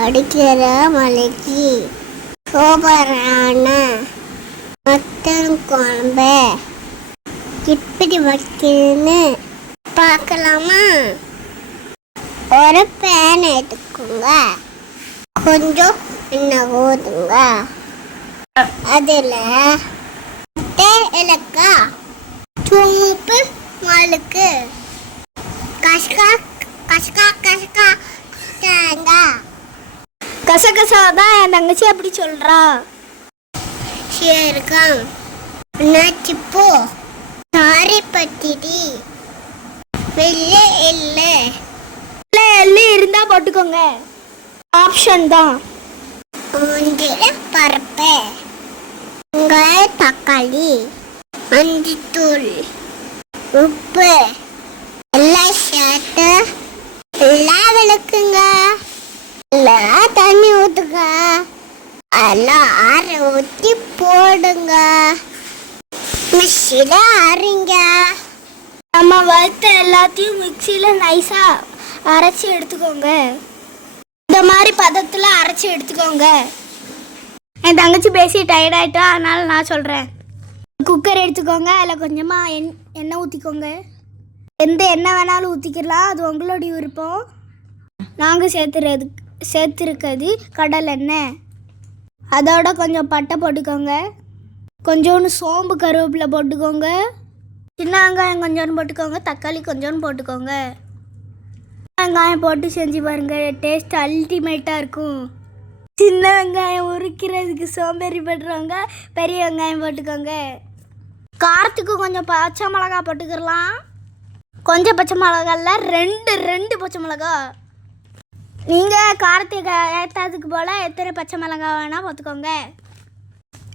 அடிக்கிற மலைக்கு சூப்பரான மட்டன் குழம்பு எப்படி வைக்கிறதுன்னு பார்க்கலாமா? ஒரு பேன் எடுத்துக்கோங்க. கொஞ்சம் எண்ணெய் ஊதுங்க அதில் இலக்கா சோப்பு மாலுக்கு கஷ்கா கஷ்கா கஷ்கா தேங்காய். கசகசா தான் என் தங்கச்சி அப்படி சொல்கிறா சீரகம் நச்சுப்பூ சாரி பத்திரி வெள்ளை எள்ளு. இல்லை எள்ளு இருந்தால் போட்டுக்கோங்க. ஆப்ஷன் தான். மூஞ்சில பருப்பு வெங்காய தக்காளி மஞ்சத்தூள் உப்பு எல்லாம் சேர்த்து எல்லாம் விளக்குங்க எல்லாம் தண்ணி ஊற்றுங்க எல்லாம் ஆற ஊற்றி போடுங்க. மிக்சியில் அரைங்க. நம்ம வறுத்த எல்லாத்தையும் மிக்சியில் நைஸாக அரைச்சி எடுத்துக்கோங்க. இந்த மாதிரி பதத்தில் அரைச்சி எடுத்துக்கோங்க. என் தங்கச்சி பேசி டயர்ட் ஆகிட்டா அதனால் நான் சொல்கிறேன் குக்கர் எடுத்துக்கோங்க அதில் கொஞ்சமாக எண் எண்ணெய் ஊற்றிக்கோங்க எந்த எண்ணெய் வேணாலும் ஊற்றிக்கலாம் அது உங்களுடைய விருப்பம். நாங்கள் சேர்த்துறது சேர்த்துருக்கிறது கடல் எண்ணெய் அதோட கொஞ்சம் பட்டை போட்டுக்கோங்க. கொஞ்சோண்டு சோம்பு கருவேப்பிலை போட்டுக்கோங்க. சின்ன வெங்காயம் கொஞ்சோண்டு போட்டுக்கோங்க. தக்காளி கொஞ்சோண்டு போட்டுக்கோங்க. வெங்காயம் போட்டு செஞ்சு பாருங்கள் டேஸ்ட் அல்டிமேட்டாக இருக்கும். சின்ன வெங்காயம் உரிக்கிறதுக்கு சோம்பேறி படுறவங்க பெரிய வெங்காயம் போட்டுக்கோங்க. காரத்துக்கு கொஞ்சம் பச்சை மிளகா போட்டுக்கிறலாம் கொஞ்சம் பச்சை மிளகா ரெண்டு ரெண்டு பச்சை மிளகா. நீங்கள் காரத்துக்கு ஏற்றதுக்கு போல் எத்தனை பச்சை மிளகா வேணால் பார்த்துக்கோங்க.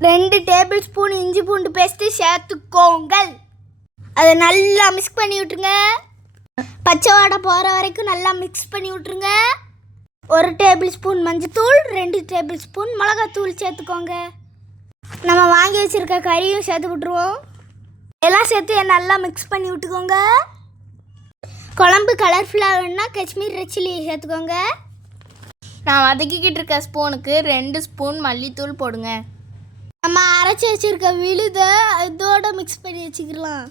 ரெண்டு டேபிள் ஸ்பூன் இஞ்சி பூண்டு பேஸ்ட்டு சேர்த்துக்கோங்க அதை நல்லா மிக்ஸ் பண்ணி விட்டுருங்க. பச்சை வாடை போகிற வரைக்கும் நல்லா மிக்ஸ் பண்ணி விட்டுருங்க. ஒரு டேபிள் ஸ்பூன் மஞ்சத்தூள் ரெண்டு டேபிள் ஸ்பூன் மிளகாத்தூள் சேர்த்துக்கோங்க. நம்ம வாங்கி வச்சுருக்க கறியும் சேர்த்து விட்ருவோம் எல்லாம் சேர்த்து நல்லா மிக்ஸ் பண்ணி விட்டுக்கோங்க. குழம்பு கலர்ஃபுல்லாக வேணும்னா காஷ்மீர் சில்லி சேர்த்துக்கோங்க. நான் வதக்கிக்கிட்டு இருக்க ஸ்பூனுக்கு ரெண்டு ஸ்பூன் மல்லித்தூள் போடுங்க. நம்ம அரைச்சி வச்சுருக்க விழுதை இதோட மிக்ஸ் பண்ணி வச்சுக்கலாம்.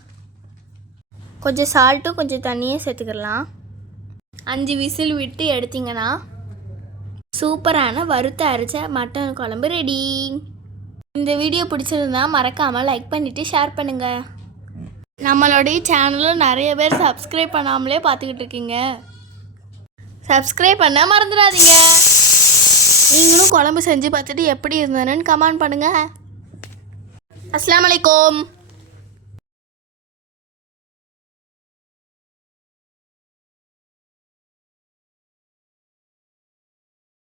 கொஞ்சம் சால்ட்டும் கொஞ்சம் தண்ணியும் சேர்த்துக்கலாம். அஞ்சு விசில் விட்டு எடுத்தீங்கன்னா சூப்பரான வறுத்த அரைச்ச மட்டன் குழம்பு ரெடி இந்த வீடியோ பிடிச்சிருந்தா மறக்காமல் லைக் பண்ணிவிட்டு ஷேர் பண்ணுங்கள் நம்மளுடைய சேனலும் நிறைய பேர் சப்ஸ்கிரைப் பண்ணாமலே பார்த்துக்கிட்டு இருக்கீங்க. சப்ஸ்கிரைப் பண்ண மறந்துடாதீங்க. நீங்களும் குழம்பு செஞ்சு பார்த்துட்டு எப்படி இருந்ததுன்னு கமெண்ட் பண்ணுங்கள் அஸ்லாம் வலைக்கம்